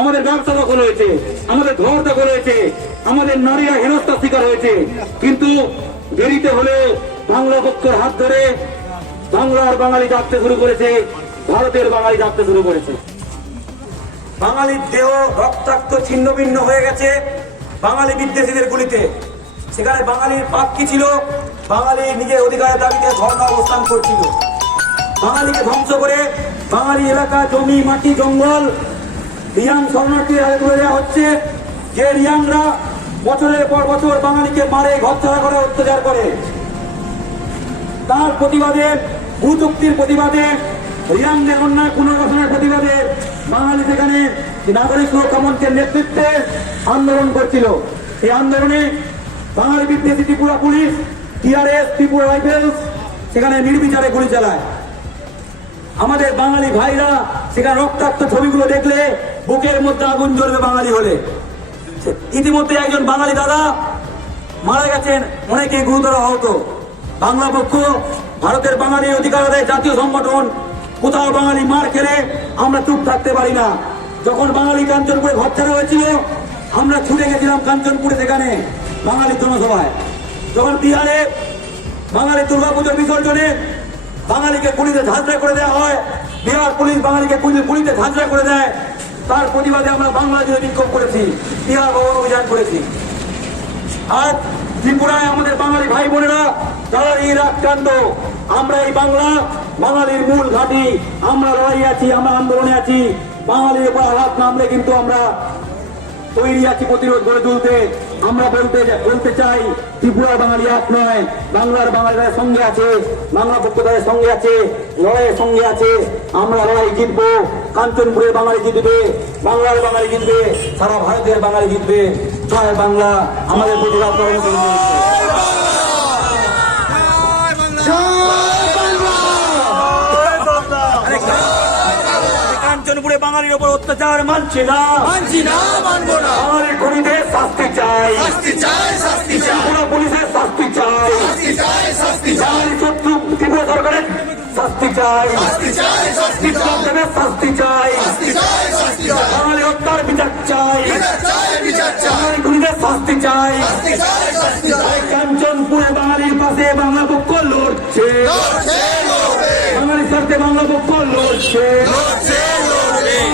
আমাদের ব্যবসা দখল হয়েছে, আমাদের ঘর দখল হয়েছে, আমাদের নারীরা হেনস্থার শিকার হয়েছে। কিন্তু দেরিতে হলেও বাংলা পক্ষের হাত ধরে বাংলার বাঙালি ডাকতে শুরু করেছে, ভারতের বাঙালি ডাকতে শুরু করেছে। বাঙালির দেহ রক্তাক্ত ছিন্ন ভিন্ন হয়ে গেছে বাঙালি বিদ্বেষীদের গুলিতে। সেখানে বাঙালির পাপ কি ছিল? বাঙালি নিজের অধিকারের দাবিতে ধর্ণা অবস্থান করছিল। বাঙালিকে ধ্বংস করে বাঙালি এলাকা, জমি, মাটি, জঙ্গল রিয়াং শরণার্থী করে দেওয়া হচ্ছে। যে রিয়াংরা বছরের পর বছর বাঙালিকে মারে ঘর ছাড়া করে, অত্যাচার করে, তার প্রতিবাদে, ভূচুক্তির প্রতিবাদে রিয়াংদের অন্যায় পুনর্বাসনের প্রতিবাদে বাঙালি সেখানে নাগরিক সুরক্ষা মঞ্চের নেতৃত্বে আন্দোলন করছিল। এই আন্দোলনে বাঙালি বিদ্বেষী Tripura police TRS, Tripura rifles, সেখানে নির্বিচারে গুলি চালায়। আমাদের বাঙালি ভাইরা সেখানে রক্তাক্ত ছবিগুলো দেখলে বুকের মধ্যে আগুন জ্বলবে বাঙালি হলে। ইতিমধ্যে একজন বাঙালি দাদা মারা গেছেন অনেকে গুরুতর আহত। বাংলা পক্ষ, ভারতের বাঙালি অধিকার আদায় জাতীয় সংগঠন, কোথাও বাঙালি মার খেলে আমরা চুপ থাকতে পারি না। যখন বাঙালি কাঞ্চনপুরে ঘর ছাড়া হয়েছিল, আমরা ছুটে গেছিলাম কাঞ্চনপুরে সেখানে বাঙালি জনসভায়। যখন বিহারে বাঙালি দুর্গাপুজোর বিসর্জনে বাঙালিকে পুলিশে ঝাঁঝরা করে দেওয়া হয়। বিহার পুলিশ বাঙালিকে পুলিশে ঝাঁঝরা করে দেয়। তার প্রতিবাদে আমরা বাংলা জুড়ে বিক্ষোভ করেছি। বিহার ভবন অভিযান করেছি। আজ ত্রিপুরায় আমাদের বাঙালি ভাই বোনেরা তারা এই আক্রান্ত আমরা এই বাংলা, বাঙালির মূল ঘাঁটি, আমরা লড়াই আছি, আমরা আন্দোলনে আছি। বাঙালির উপর আঘাত নামলে কিন্তু আমরা তৈরি আছি প্রতিরোধ গড়ে তুলতে আমরা বলতে বলতে চাই ত্রিপুরার বাঙালি এক নয়, বাংলার বাঙালিরা সঙ্গে আছে, বাংলা পক্ষ তাদের সঙ্গে আছে, লড়াইয়ের সঙ্গে আছে, আমরা লড়াই জিতবো, কাঞ্চনপুরের বাঙালি জিতবে, বাংলার বাঙালি জিতবে, সারা ভারতের বাঙালি জিতবে, জয় বাংলা, আমাদের প্রতিবাদ করেন কাঞ্চনপুরে বাঙালির ওপর অত্যাচার মানছে না মানছি না মানবো না বাঙালির খুনিদের শাস্তি চাই শাস্তি চাই শাস্তি চাই ত্রিপুরা পুলিশের শাস্তি চাই শাস্তি চাই শাস্তি চাই শত্রু ত্রিপুরা সরকারের শাস্তি চাই শাস্তি চাই শাস্তি চাই শাস্তি চাই শাস্তি চাই শাস্তি চাই বাঙালি হত্যার বিচার চাই বিচার চাই বিচার চাই বাঙালি খুনিদের শাস্তি চাই শাস্তি চাই শাস্তি চাই কাঞ্চনপুরে বাঙালির পাশে বাংলা পক্ষ লড়ছে লড়ছে বাঙালির স্বার্থে বাংলা পক্ষ লড়ছে লড়ছে